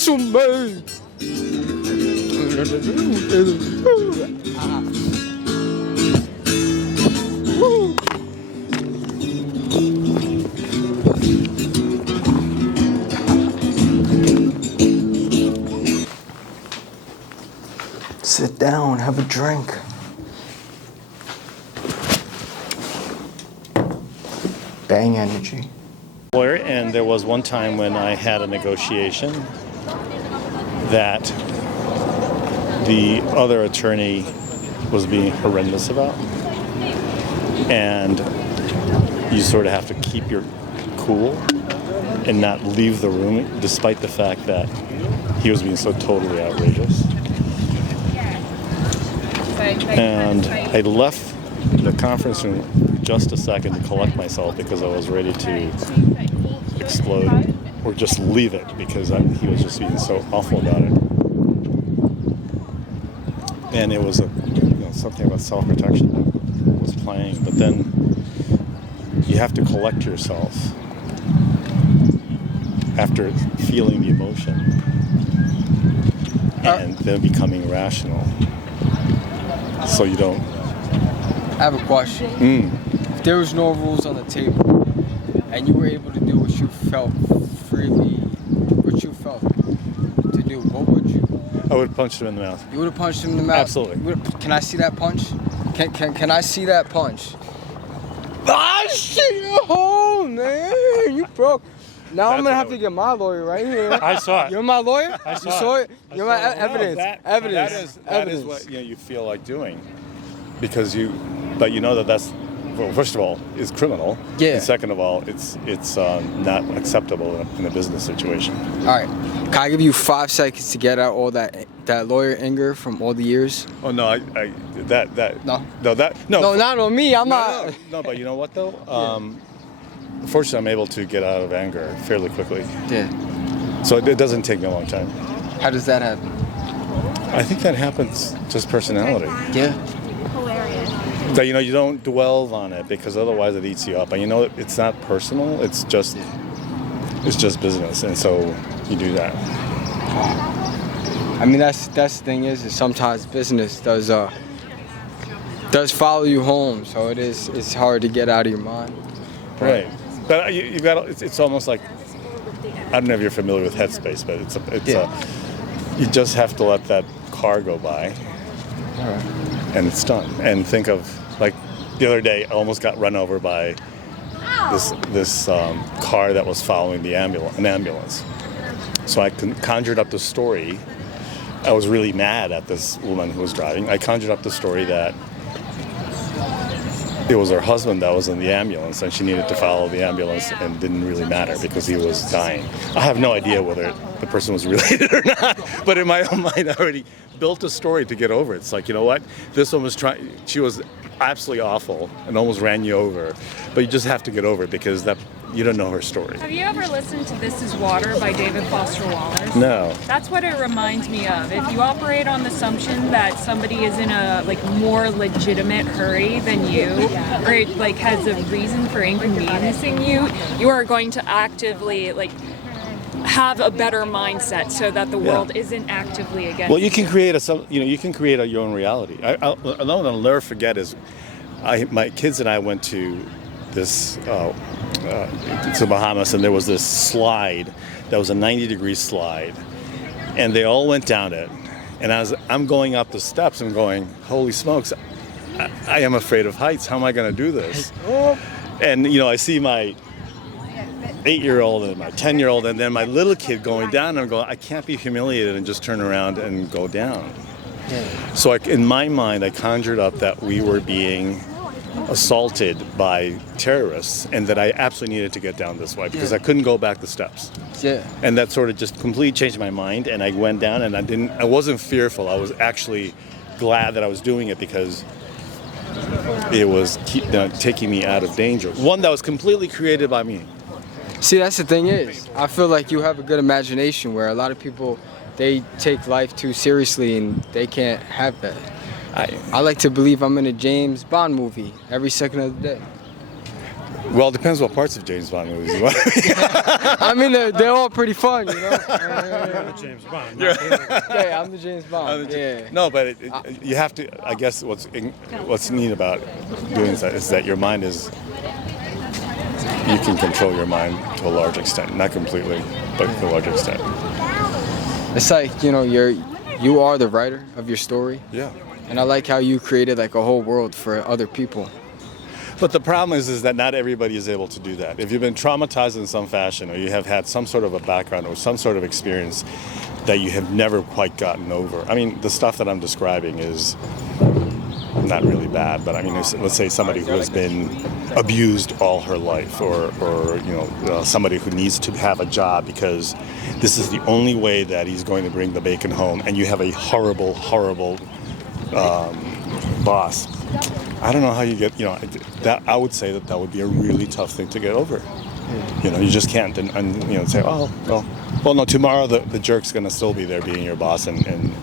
this one, man. Sit down, have a drink. Bang energy. And there was one time when I had a negotiation that the other attorney was being horrendous about, and you sort of have to keep your cool and not leave the room despite the fact that he was being so totally outrageous. And I left the conference room just a second to collect myself because I was ready to explode or just leave it because he was just being so awful about it. And it was something about self-protection that was playing, but then you have to collect yourself after feeling the emotion and then becoming rational so you don't. I have a question. If there was no rules on the table and you were able to do what you felt freely, what you felt to do, what would you? I would have punched him in the mouth. You would have punched him in the mouth? Absolutely. Can I see that punch? Can I see that punch? I see your hole, man. You broke. Now I'm gonna have to get my lawyer right here. I saw it. You're my lawyer? I saw you saw it? I You're saw my it. evidence. No, Evidence. That is what you feel like doing, because but you know that's. Well, first of all, it's criminal. Yeah. And second of all, it's not acceptable in a business situation. All right. Can I give you 5 seconds to get out all that lawyer anger from all the years? Oh no, No, not on me. I'm not. No, but you know what though? Fortunately, I'm able to get out of anger fairly quickly. Yeah. So it doesn't take me a long time. How does that happen? I think that happens just personality. Yeah. That you don't dwell on it because otherwise it eats you up. And it's not personal. It's just business, and so you do that. I mean, that's the thing is sometimes business does follow you home, so it's hard to get out of your mind. Right. But you've got. It's almost like, I don't know if you're familiar with Headspace, but you just have to let that car go by, and it's done. And think of, like, the other day, I almost got run over by this car that was following an ambulance. So I conjured up the story. I was really mad at this woman who was driving. I conjured up the story that it was her husband that was in the ambulance and she needed to follow the ambulance, and it didn't really matter because he was dying. I have no idea whether the person was related or not, but in my own mind I already built a story to get over it. It's like, you know what? This one she was absolutely awful and almost ran you over, but you just have to get over it because you don't know her story. Have you ever listened to This Is Water by David Foster Wallace? No. That's what it reminds me of. If you operate on the assumption that somebody is in a more legitimate hurry than you, or has a reason for inconveniencing you, you are going to actively have a better mindset so that the world isn't actively against. Well, you can create your own reality. I'll never forget is my kids and I went to this to Bahamas, and there was this slide that was a 90-degree slide, and they all went down it. And as I'm going up the steps, I'm going, holy smokes, I am afraid of heights. How am I going to do this? And I see my 8-year-old and my 10-year-old, and then my little kid going down, and I'm going, I can't be humiliated and just turn around and go down. Yeah. So in my mind, I conjured up that we were being assaulted by terrorists, and that I absolutely needed to get down this way because I couldn't go back the steps. Yeah. And that sort of just completely changed my mind, and I went down, and I wasn't fearful. I was actually glad that I was doing it because it was taking me out of danger. One that was completely created by me. See, that's the thing is, I feel like you have a good imagination where a lot of people, they take life too seriously and they can't have that. I like to believe I'm in a James Bond movie every second of the day. Well, it depends what parts of James Bond movies you want. I mean, they're all pretty fun, you know. You're the James Bond. Yeah, I'm the James Bond. Yeah. No, but you have to. I guess what's neat about doing that is that your mind is. You can control your mind to a large extent, not completely, but to a large extent. It's like, you know, you are the writer of your story. Yeah. And I like how you created like a whole world for other people. But the problem is that not everybody is able to do that. If you've been traumatized in some fashion, or you have had some sort of a background or some sort of experience that you have never quite gotten over. I mean, the stuff that I'm describing is not really bad, but I mean, let's say somebody who has been abused all her life, or you know, somebody who needs to have a job because this is the only way that he's going to bring the bacon home, and you have a horrible, horrible boss. I don't know how you get, you know, that I would say that would be a really tough thing to get over. You know, you just can't, and you know, say, oh, well, no, tomorrow the jerk's going to still be there being your boss, and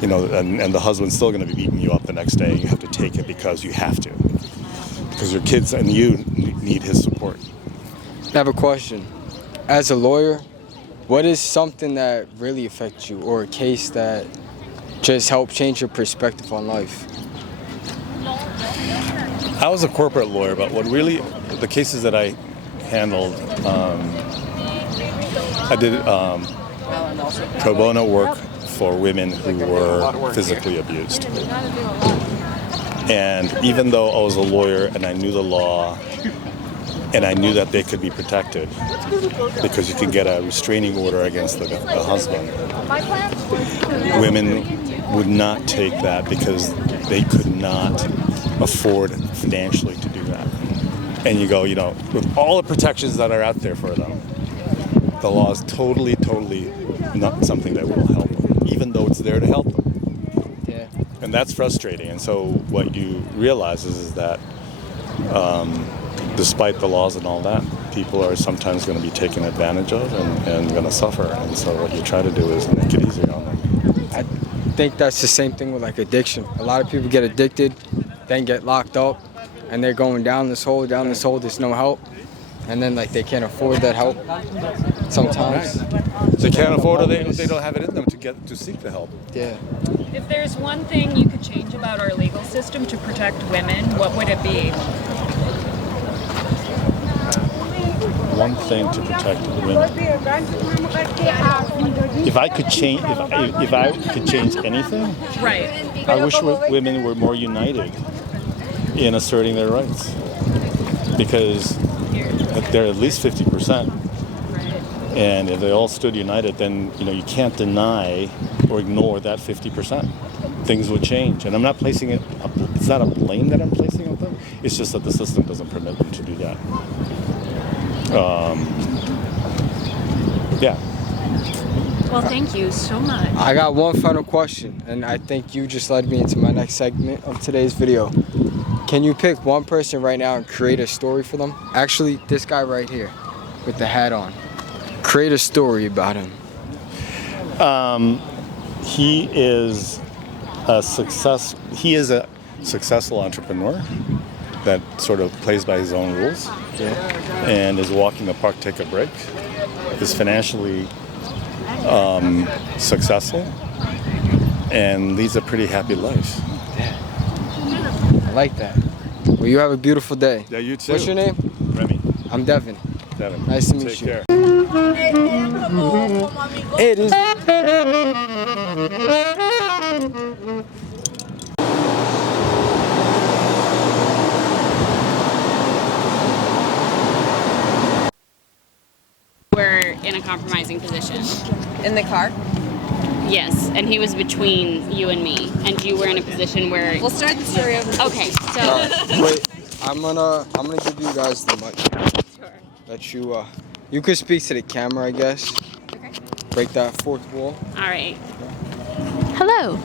you know, and the husband's still going to be beating you up the next day, and you have to take it because you have to. Because your kids and you need his support. I have a question. As a lawyer, what is something that really affects you, or a case that just helped change your perspective on life? I was a corporate lawyer, but what really, the cases that I handled, I did pro bono work for women who were physically abused. And even though I was a lawyer and I knew the law and I knew that they could be protected because you can get a restraining order against the husband, women would not take that because they could not afford financially to do that. And you go, you know, with all the protections that are out there for them, the law is totally not something that will help them, even though it's there to help them. Yeah. And that's frustrating. And so what you realize is that despite the laws and all that, people are sometimes going to be taken advantage of and going to suffer. And so what you try to do is make it easier on them. I think that's the same thing with like addiction. A lot of people get addicted, then get locked up, and they're going down this hole, there's no help. And then like they can't afford that help sometimes. They can't afford it, they don't have it in them to seek the help. Yeah. If there's one thing you could change about our legal system to protect women, what would it be? One thing to protect women. If I could change anything, Right. I wish women were more united in asserting their rights, because they're at least 50%. And if they all stood united, then you can't deny or ignore that 50%. Things would change. And I'm not placing it. It's not a blame that I'm placing on them. It's just that the system doesn't permit them to do that. Yeah. Well, thank you so much. I got one final question, and I think you just led me into my next segment of today's video. Can you pick one person right now and create a story for them? Actually, this guy right here with the hat on. Create a story about him. He is a successful entrepreneur that sort of plays by his own rules, and is walking the park, take a break, is financially successful, and leads a pretty happy life. I like that. Well, you have a beautiful day. Yeah, you too. What's your name? Remy. I'm Devin. Devin. Nice to meet Take you. care. It is. We're in a compromising position. In the car? Yes, and he was between you and me, and you were in a position where. We'll start the story over. Okay, so. Wait, I'm gonna give you guys the mic. Sure. Let you could speak to the camera, I guess. Okay. Break that fourth wall. All right. Hello.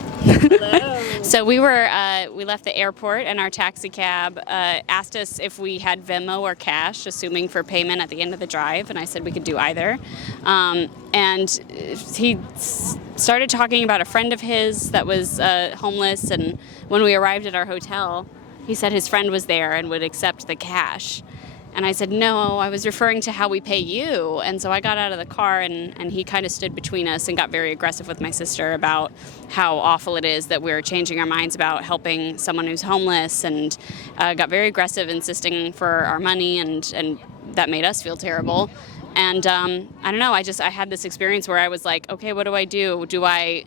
So we left the airport, and our taxi cab asked us if we had Venmo or cash, assuming for payment at the end of the drive, and I said we could do either. And he started talking about a friend of his that was homeless, and when we arrived at our hotel, he said his friend was there and would accept the cash. And I said, no, I was referring to how we pay you. And so I got out of the car, and he kind of stood between us and got very aggressive with my sister about how awful it is that we're changing our minds about helping someone who's homeless, and got very aggressive, insisting for our money, and that made us feel terrible. And I don't know, I had this experience where I was like, okay, what do I do? Do I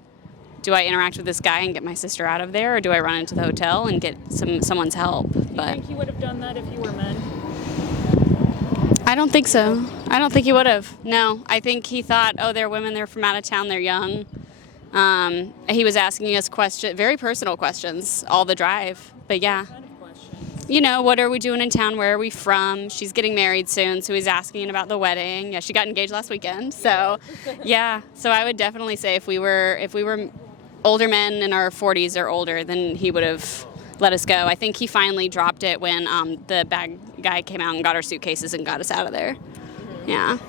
interact with this guy and get my sister out of there, or do I run into the hotel and get someone's help? Do you think he would have done that if you were men? I don't think so. I don't think he would have. No, I think he thought, oh, they're women, they're from out of town, they're young. He was asking us very personal questions all the drive. But yeah, What kind of questions? you know, what are we doing in town? Where are we from? She's getting married soon, so he's asking about the wedding. Yeah, she got engaged last weekend. So yeah, so I would definitely say if we were older men in our 40s or older, then he would have let us go. I think he finally dropped it when the bag guy came out and got our suitcases and got us out of there. Yeah.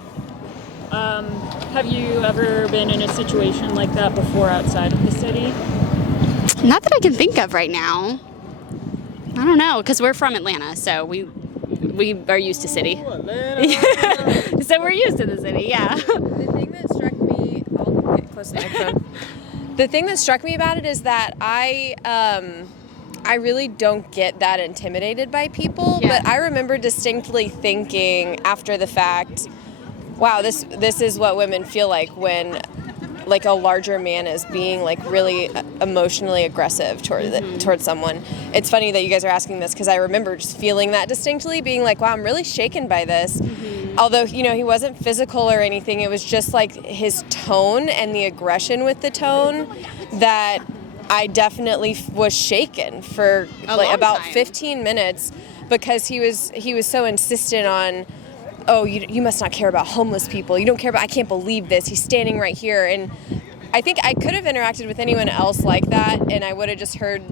Have you ever been in a situation like that before outside of the city? Not that I can think of right now. I don't know, because we're from Atlanta, so we are used to city. So we're used to the city, yeah. The thing that struck me, I'll get close to the microphone. The thing that struck me about it is that I really don't get that intimidated by people, Yeah. but I remember distinctly thinking after the fact, wow, this is what women feel like when like a larger man is being like really emotionally aggressive towards someone. It's funny that you guys are asking this because I remember just feeling that distinctly, being like, wow, I'm really shaken by this. Although, you know, he wasn't physical or anything, it was just like his tone and the aggression with the tone that I definitely was shaken for like long about time. 15 minutes because he was so insistent on, oh, you must not care about homeless people. You don't care about, I can't believe this. He's standing right here. And I think I could have interacted with anyone else like that and I would have just heard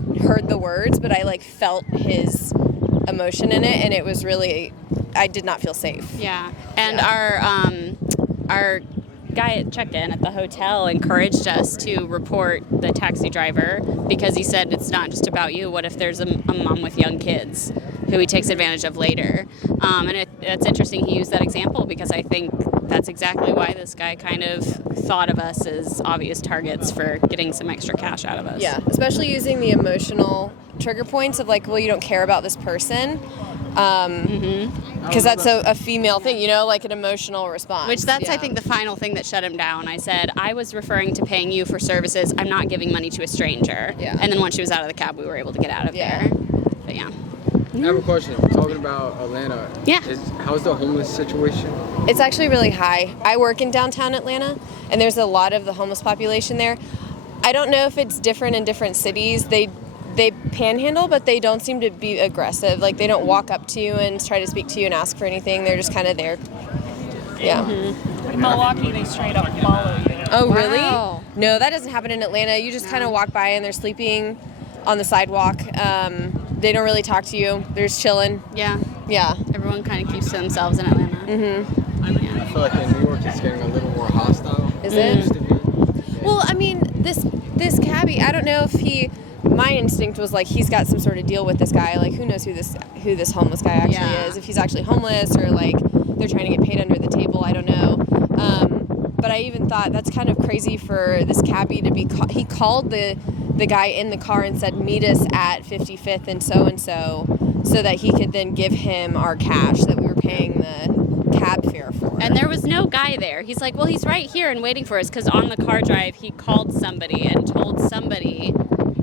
the words, but I like felt his emotion in it and it was really, I did not feel safe. Yeah, and our guy at check-in at the hotel encouraged us to report the taxi driver because he said it's not just about you. What if there's a mom with young kids who he takes advantage of later? And it's interesting he used that example because I think that's exactly why this guy kind of thought of us as obvious targets for getting some extra cash out of us. Yeah, especially using the emotional trigger points of like, well, you don't care about this person. Because that's a female thing, you know, like an emotional response. Which that's, yeah. I think, the final thing that shut him down. I said, I was referring to paying you for services. I'm not giving money to a stranger. Yeah. And then once she was out of the cab, we were able to get out of Yeah. there. But yeah. I have a question. Talking about Atlanta. Yeah. How's the homeless situation? It's actually really high. I work in downtown Atlanta, and there's a lot of the homeless population there. I don't know if it's different in different cities. They panhandle, but they don't seem to be aggressive. Like, they don't walk up to you and try to speak to you and ask for anything. They're just kind of there. Yeah. In Milwaukee, they straight up follow you. Oh, Wow. really? No, that doesn't happen in Atlanta. You just kind of walk by and they're sleeping on the sidewalk. They don't really talk to you. They're just chilling. Yeah. Yeah. Everyone kind of keeps to themselves in Atlanta. I feel like in New York it's getting a little more hostile. Is than it? used to be. Well, I mean, this cabbie, I don't know if my instinct was like he's got some sort of deal with this guy. Like, who knows who this homeless guy actually Yeah. is? If he's actually homeless or like they're trying to get paid under the table, I don't know. But I even thought that's kind of crazy for this cabbie to be. He called the guy in the car and said, "Meet us at 55th and so," so that he could then give him our cash that we were paying the cab fare for. And there was no guy there. He's like, well, he's right here and waiting for us because on the car drive, he called somebody and told somebody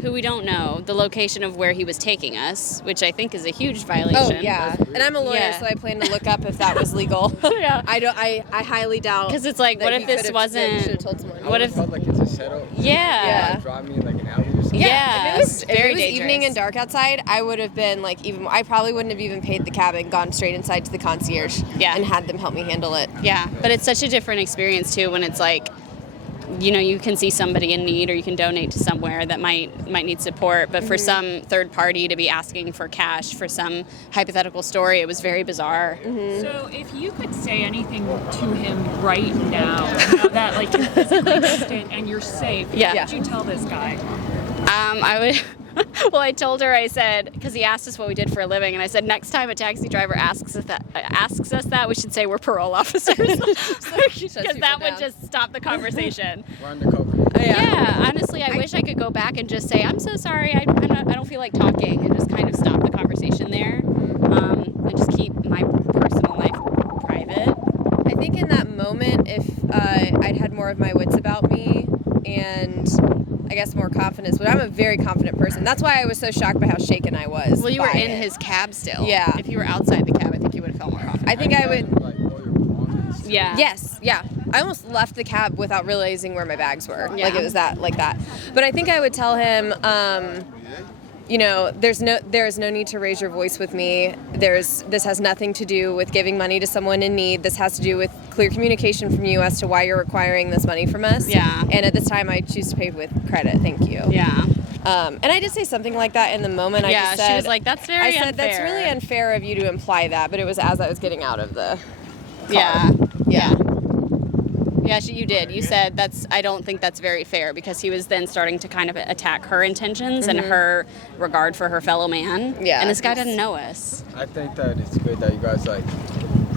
who we don't know the location of where he was taking us, which I think is a huge violation. Oh yeah, and I'm a lawyer, Yeah. so I plan to look up if that was legal. Yeah. I highly doubt. Because it's like, that what he if this could've- wasn't? should have told someone. I What would've if- felt like it's a setup? Yeah. Drive me in like an alley or something. Yeah. If it was, very evening dangerous. and dark outside, I would have been like I probably wouldn't have even paid the cab and gone straight inside to the concierge. Yeah. And had them help me handle it. Yeah, but it's such a different experience too when it's like, you know, you can see somebody in need or you can donate to somewhere that might need support, but for some third party to be asking for cash for some hypothetical story, it was very bizarre. So if you could say anything to him right now that like you're physically distant and you're safe, Yeah. what would you tell this guy? I would Well, I told her, I said, because he asked us what we did for a living, and I said, next time a taxi driver asks us that, we should say we're parole officers. Because that would just stop the conversation. We're undercover. Yeah, honestly, I wish I could go back and just say, I'm so sorry, I don't feel like talking, and just kind of stop the conversation there, and just keep my personal life private. I think in that moment, if I'd had more of my wits about me and I guess more confidence, but I'm a very confident person. That's why I was so shocked by how shaken I was. Well, you were by in it. his cab still. Yeah. If you were outside the cab, I think you would have felt more confident. I think I would. Like all your belongings. Yeah. Yes, yeah. I almost left the cab without realizing where my bags were. Yeah. Like it was that. But I think I would tell him, you know, there is no need to raise your voice with me. This has nothing to do with giving money to someone in need. This has to do with clear communication from you as to why you're requiring this money from us. Yeah. And at this time, I choose to pay with credit. Thank you. Yeah. And I did say something like that in the moment. I just said, she was like, that's very unfair. I said, that's really unfair of you to imply that, but it was as I was getting out of the car. Yeah. Yeah. Yeah, you did. You said I don't think that's very fair, because he was then starting to kind of attack her intentions and her regard for her fellow man. Yeah. And this guy didn't know us. I think that it's good that you guys like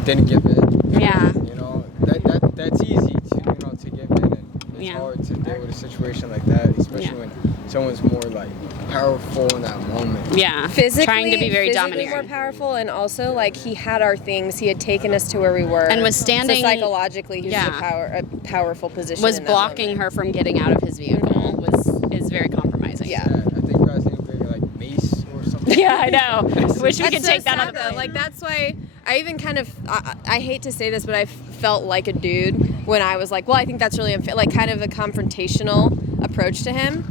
didn't give in. Yeah. You know, that's easy to give in, and it's hard to deal with a situation like that, especially when someone's more like powerful in that moment. Yeah. Physically, trying to be very dominating. more powerful, and also like he had our things. He had taken us to where we were, and was standing. So psychologically, he was a powerful position. Was in that blocking moment. her from getting out of his vehicle. Is very compromising. Yeah. I think you guys need to bring like mace or something. Yeah, I know. Wish we That's could so take that sad, on the though. plane. Like that's why I even kind of I hate to say this, but I felt like a dude when I was like, well, I think that's really unfair. Like kind of a confrontational approach to him.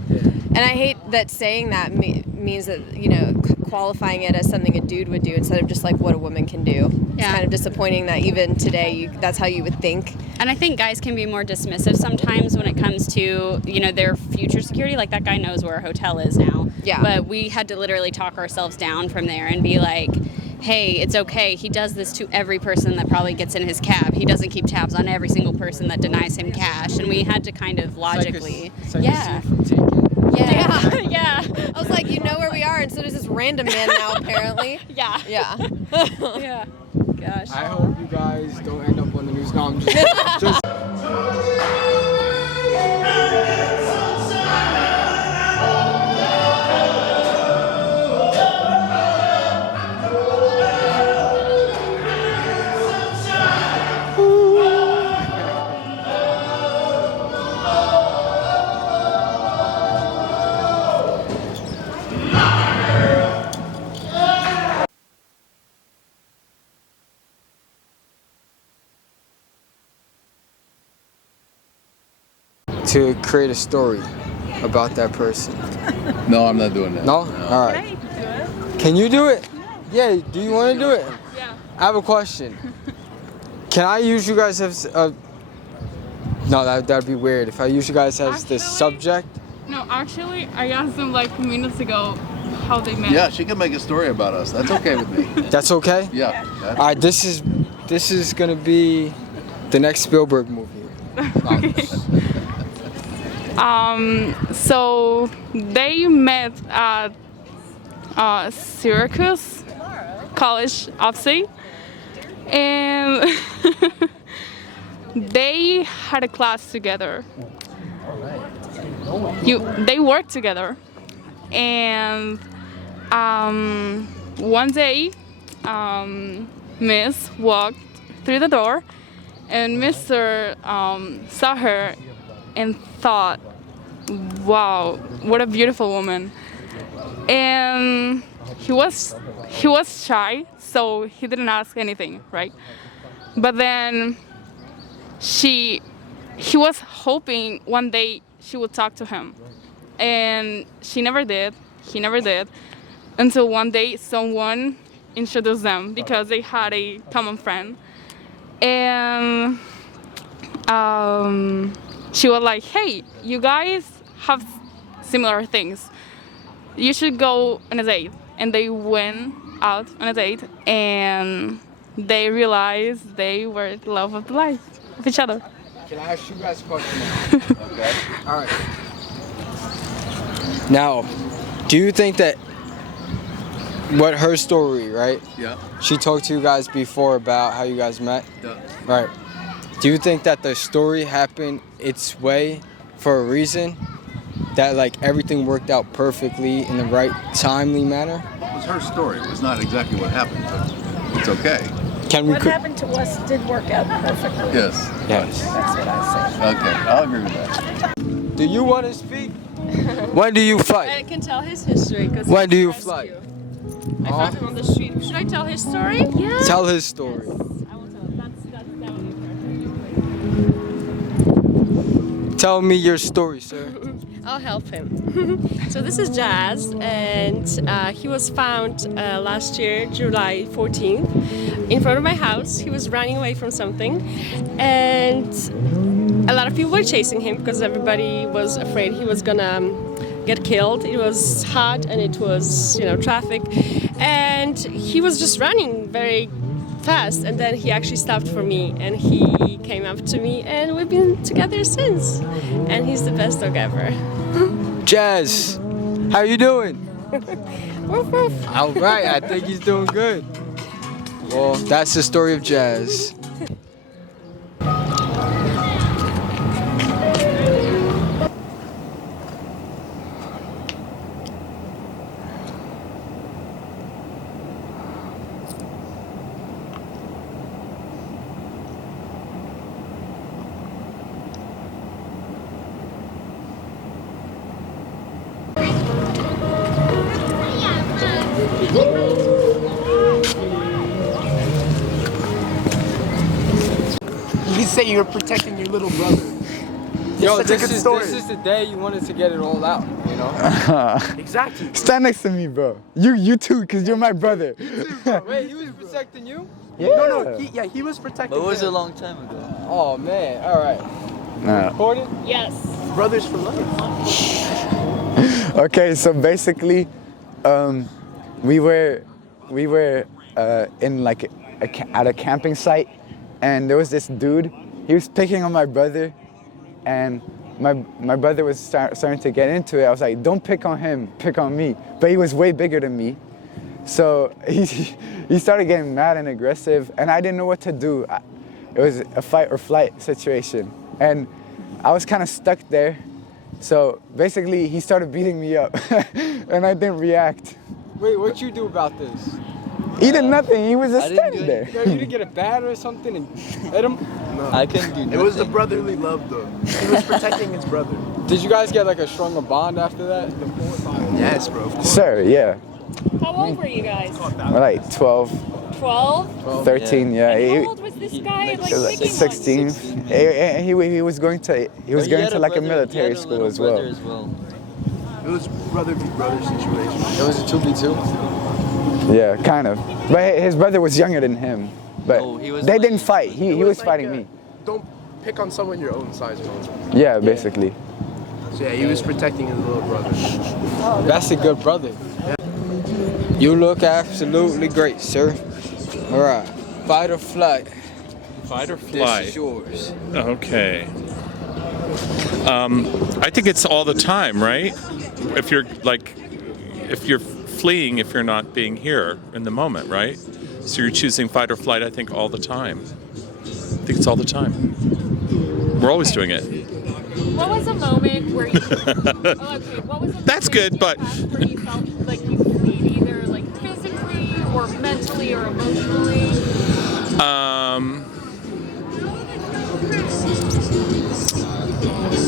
And I hate that saying that means that, you know, qualifying it as something a dude would do instead of just like what a woman can do. It's kind of disappointing that even today that's how you would think. And I think guys can be more dismissive sometimes when it comes to, you know, their future security. Like that guy knows where a hotel is now. Yeah. But we had to literally talk ourselves down from there and be like, hey, it's okay. He does this to every person that probably gets in his cab. He doesn't keep tabs on every single person that denies him cash. And we had to kind of logically. It's like a scene from Taken. Yeah. Yeah. I was like, you know where we are, and so does this random man now, apparently. Yeah. Yeah. Yeah. Gosh. I hope you guys don't end up on the news. No, I'm just to create a story about that person. No, I'm not doing that. No? All right. Can you do it? Yeah, do you want to do it? Yeah. I have a question. Can I use you guys as no, that'd be weird. If I use you guys as the subject. No, actually, I asked them like minutes ago how they met. Yeah, she can make a story about us. That's okay with me. That's okay? Yeah. All right, this is gonna be the next Spielberg movie. So they met at Syracuse College upstate, and they had a class together. They worked together, and one day, Miss walked through the door, and Mr. Saw her and thought, wow, what a beautiful woman. And he was shy, so he didn't ask anything, right? But then he was hoping one day she would talk to him, and she never did. He never did, until one day someone introduced them because they had a common friend, and she was like, hey, you guys have similar things. You should go on a date. And they went out on a date, and they realized they were the love of the life of each other. Can I ask you guys a question now? Okay. All right. Now, Do you think that what her story, right? Yeah. She talked to you guys before about how you guys met? Yeah. Right. Do you think that the story happened its way for a reason? That like everything worked out perfectly in the right timely manner? It was her story. It was not exactly what happened, but it's okay. Can we What happened to us did work out perfectly. Yes. Yes. That's what I say. Okay, I'll agree with that. Do you want to speak? When do you I fight? can tell his history because When do you fight? I found him on the street. Should I tell his story? Yeah. Tell his story. I will tell him. That would be perfect. Tell me your story, sir. I'll help him. So this is Jazz, and he was found last year, July 14th, in front of my house. He was running away from something, and a lot of people were chasing him because everybody was afraid he was gonna get killed. It was hot and it was, traffic, and he was just running very fast, and then he actually stopped for me and he came up to me and we've been together since, and he's the best dog ever. Jazz, how you doing? All right, I think he's doing good. Well, that's the story of Jazz. You say you're protecting your little brother. Yo, such a this good is story. this is the day you wanted to get it all out, you know? Exactly. Stand next to me, bro. You too, because you're my brother. Wait, he was protecting you? Yeah. No, he was protecting. But it was a him. long time ago. Oh man, all right. Nah. Recorded? Yes. Brothers for life. Okay, so basically, we were in like at a camping site, and there was this dude. He was picking on my brother, and my brother was starting to get into it. I was like, "Don't pick on him, pick on me." But he was way bigger than me, so he started getting mad and aggressive, and I didn't know what to do. It was a fight or flight situation, and I was kind of stuck there. So basically, he started beating me up, and I didn't react. Wait, what'd you do about this? He did nothing. He was just I didn't standing do there. Yo, you didn't get a bat or something and hit him? No. I couldn't do nothing. It was the brotherly love, though. He was protecting his brother. Did you guys get like a stronger bond after that? Yes, bro. Of course. Sir, yeah. How old were you guys? We're like 12, 12? 13, yeah. How old was this guy? Like He was like picking on 16. He was going to But he had to like a brother- he military had a school little as brother well. as well. It was brother v brother situation. It was a 2v2. Yeah, kind of. But his brother was younger than him. But No, he was they like- didn't fight. He was like fighting me. Don't pick on someone your own size, bro. Yeah, basically. So yeah, he was protecting his little brother. That's a good brother. You look absolutely great, sir. All right, fight or flight. Fight or This flight? is yours. Okay. I think it's all the time, right? If you're fleeing, if you're not being here in the moment, right? So you're choosing fight or flight, I think, all the time. I think it's all the time. We're always doing it. What was a moment where you... What was a That's moment good, in your but- past where you felt like you fleed either like physically or mentally or emotionally?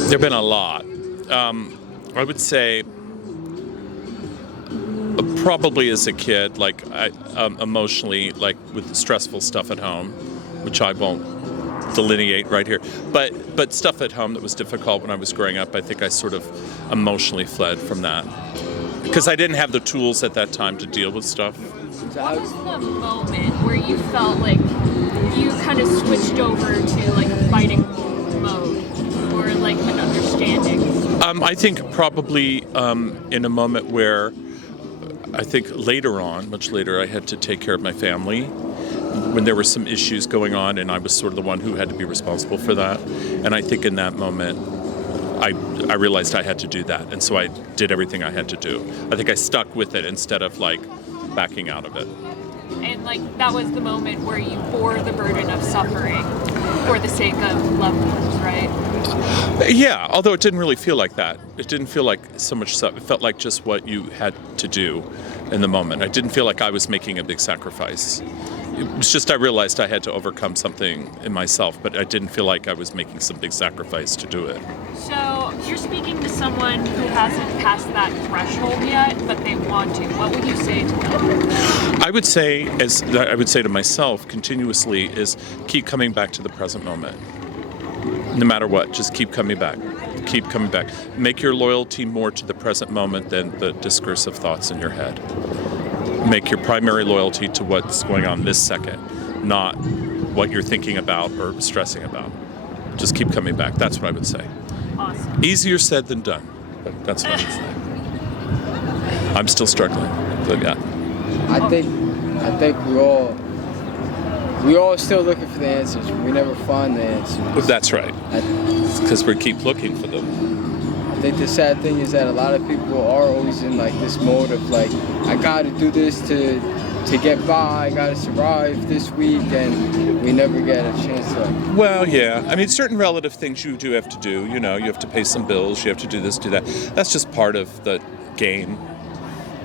There've been a lot. I would say probably as a kid, like emotionally, like with stressful stuff at home, which I won't delineate right here. But stuff at home that was difficult when I was growing up, I think I sort of emotionally fled from that because I didn't have the tools at that time to deal with stuff. What was the moment where you felt like you kind of switched over to like fighting mode or like an understanding? I think probably in a moment where I think later on, much later, I had to take care of my family when there were some issues going on, and I was sort of the one who had to be responsible for that. And I think in that moment, I realized I had to do that, and so I did everything I had to do. I think I stuck with it instead of like backing out of it. And like that was the moment where you bore the burden of suffering for the sake of loved ones, right? Yeah, although it didn't really feel like that. It didn't feel like so much stuff. It felt like just what you had to do in the moment. I didn't feel like I was making a big sacrifice. It was just I realized I had to overcome something in myself, but I didn't feel like I was making some big sacrifice to do it. So you're speaking to someone who hasn't passed that threshold yet, but they want to. What would you say to them? I would say, as I would say to myself continuously, is keep coming back to the present moment. No matter what, just keep coming back. Keep coming back. Make your loyalty more to the present moment than the discursive thoughts in your head. Make your primary loyalty to what's going on this second, not what you're thinking about or stressing about. Just keep coming back. That's what I would say. Awesome. Easier said than done, but that's what I would say. I'm still struggling, but yeah. I think we all still looking for the answers. We never find the answers. That's right. Because we keep looking for them. I think the sad thing is that a lot of people are always in like this mode of like, I gotta do this to get by, I gotta survive this week, and we never get a chance to like. Well, yeah. I mean, certain relative things you do have to do. You know, you have to pay some bills, you have to do this, do that. That's just part of the game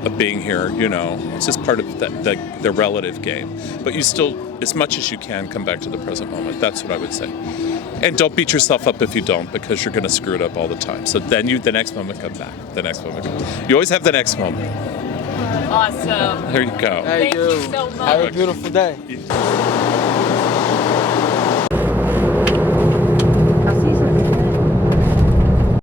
of being here, you know. It's just part of the relative game. But you still, as much as you can, come back to the present moment. That's what I would say. And don't beat yourself up if you don't, because you're going to screw it up all the time. So then the next moment, come back. The next moment. You always have the next moment. Awesome. There you go. Thank you so much. Have a beautiful day.